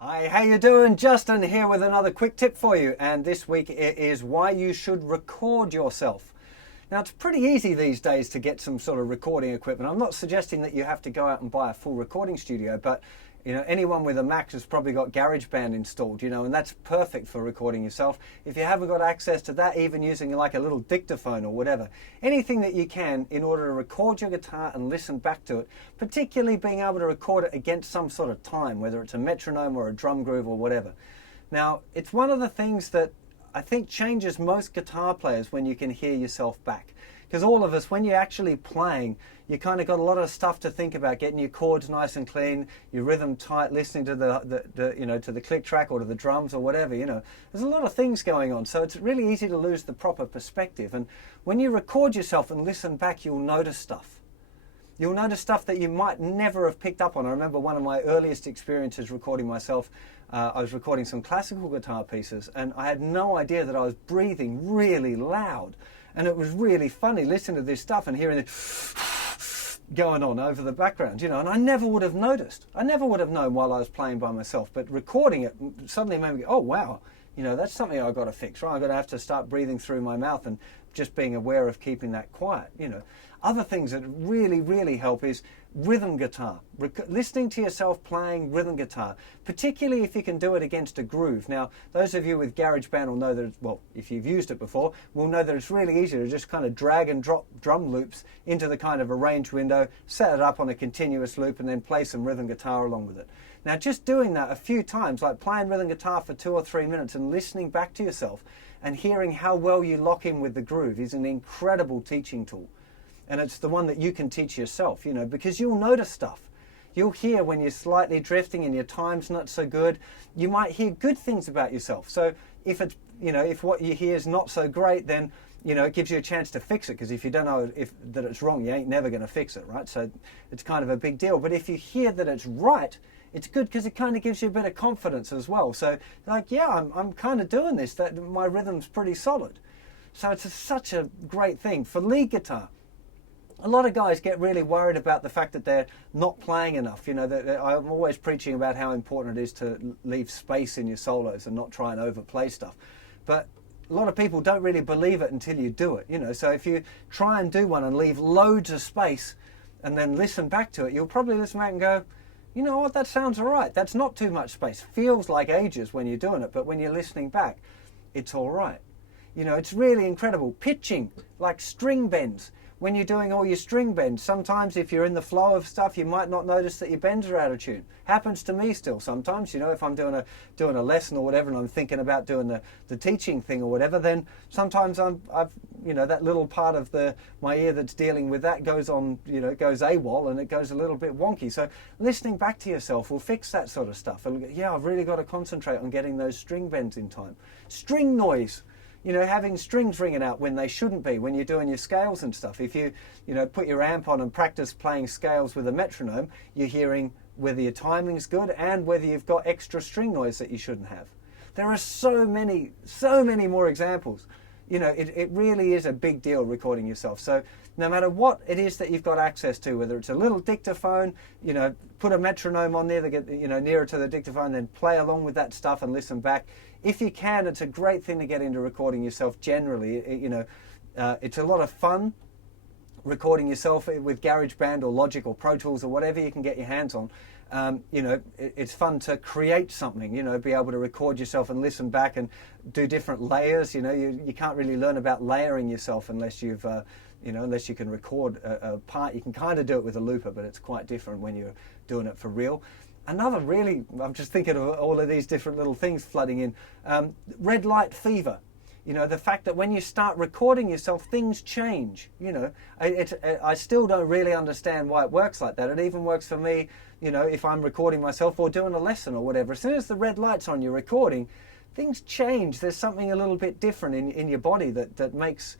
Hi, how you doing? Justin here with another quick tip for you, and this week it is why you should record yourself. Now, it's pretty easy these days to get some sort of recording equipment. I'm not suggesting that you have to go out and buy a full recording studio, but anyone with a Mac has probably got GarageBand installed, and that's perfect for recording yourself. If you haven't got access to that, even using like a little dictaphone or whatever, anything that you can in order to record your guitar and listen back to it, particularly being able to record it against some sort of time, whether it's a metronome or a drum groove or whatever. Now, it's one of the things that I think changes most guitar players when you can hear yourself back. Because all of us, when you're actually playing, you kind of got a lot of stuff to think about, getting your chords nice and clean, your rhythm tight, listening to to the click track or to the drums or whatever. There's a lot of things going on, so it's really easy to lose the proper perspective. And when you record yourself and listen back, you'll notice stuff. You'll notice stuff that you might never have picked up on. I remember one of my earliest experiences recording myself. I was recording some classical guitar pieces, and I had no idea that I was breathing really loud. And it was really funny listening to this stuff and hearing it going on over the background, and I never would have noticed. I never would have known while I was playing by myself, but recording it suddenly made me go, oh wow, that's something I've got to fix, right? I'm going to have to start breathing through my mouth and just being aware of keeping that quiet, Other things that really, really help is rhythm guitar. Listening to yourself playing rhythm guitar, particularly if you can do it against a groove. Now, those of you with GarageBand will know that, if you've used it before, will know that it's really easy to just kind of drag and drop drum loops into the kind of arrange window, set it up on a continuous loop, and then play some rhythm guitar along with it. Now, just doing that a few times, like playing rhythm guitar for 2 or 3 minutes and listening back to yourself and hearing how well you lock in with the groove is an incredible teaching tool. And it's the one that you can teach yourself, because you'll notice stuff. You'll hear when you're slightly drifting and your time's not so good. You might hear good things about yourself. So if it's, if what you hear is not so great, then, it gives you a chance to fix it. Because if you don't know that it's wrong, you ain't never going to fix it, right? So it's kind of a big deal. But if you hear that it's right, it's good because it kind of gives you a bit of confidence as well. So like, yeah, I'm kind of doing this. That my rhythm's pretty solid. So it's such a great thing for lead guitar. A lot of guys get really worried about the fact that they're not playing enough. I'm always preaching about how important it is to leave space in your solos and not try and overplay stuff. But a lot of people don't really believe it until you do it. So if you try and do one and leave loads of space and then listen back to it, you'll probably listen back and go, you know what, that sounds all right. That's not too much space. Feels like ages when you're doing it, but when you're listening back, it's all right. It's really incredible. Pitching, like string bends. When you're doing all your string bends, sometimes if you're in the flow of stuff, you might not notice that your bends are out of tune. Happens to me still sometimes, if I'm doing a lesson or whatever and I'm thinking about doing the teaching thing or whatever, then sometimes I've that little part of my ear that's dealing with that goes on, goes AWOL and it goes a little bit wonky. So listening back to yourself will fix that sort of stuff. Yeah, I've really got to concentrate on getting those string bends in time. String noise. Having strings ringing out when they shouldn't be, when you're doing your scales and stuff. If you, put your amp on and practice playing scales with a metronome, you're hearing whether your timing's good and whether you've got extra string noise that you shouldn't have. There are so many more examples. It really is a big deal recording yourself. So no matter what it is that you've got access to, whether it's a little dictaphone, put a metronome on there, nearer to the dictaphone, then play along with that stuff and listen back. If you can, it's a great thing to get into recording yourself generally. It's a lot of fun recording yourself with GarageBand or Logic or Pro Tools or whatever you can get your hands on. It's fun to create something, be able to record yourself and listen back and do different layers. You can't really learn about layering yourself unless you've, unless you can record a part. You can kind of do it with a looper, but it's quite different when you're doing it for real. Another really, I'm just thinking of all of these different little things flooding in. Red light fever. The fact that when you start recording yourself, things change. I still don't really understand why it works like that. It even works for me, if I'm recording myself or doing a lesson or whatever. As soon as the red light's on, you're recording, things change. There's something a little bit different in your body that makes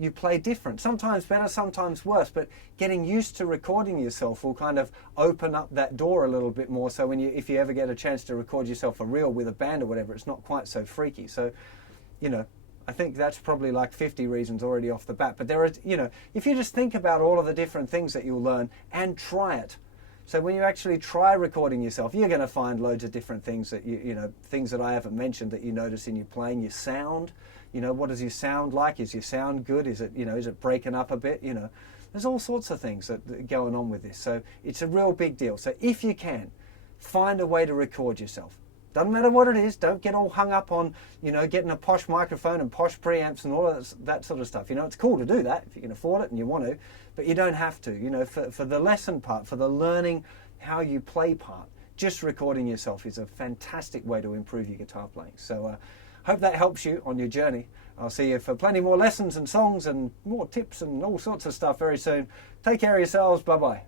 you play different. Sometimes better, sometimes worse, but getting used to recording yourself will kind of open up that door a little bit more. So if you ever get a chance to record yourself for real with a band or whatever, it's not quite so freaky. So, I think that's probably like 50 reasons already off the bat. But there are, if you just think about all of the different things that you'll learn and try it, So when you actually try recording yourself, you're going to find loads of different things that things that I haven't mentioned that you notice in your playing. Your sound, what does your sound like? Is your sound good? Is it, is it breaking up a bit? There's all sorts of things that are going on with this. So it's a real big deal. So if you can, find a way to record yourself. Doesn't matter what it is. Don't get all hung up on, getting a posh microphone and posh preamps and all of that sort of stuff. It's cool to do that if you can afford it and you want to, but you don't have to. For the lesson part, for the learning how you play part, just recording yourself is a fantastic way to improve your guitar playing. So hope that helps you on your journey. I'll see you for plenty more lessons and songs and more tips and all sorts of stuff very soon. Take care of yourselves. Bye-bye.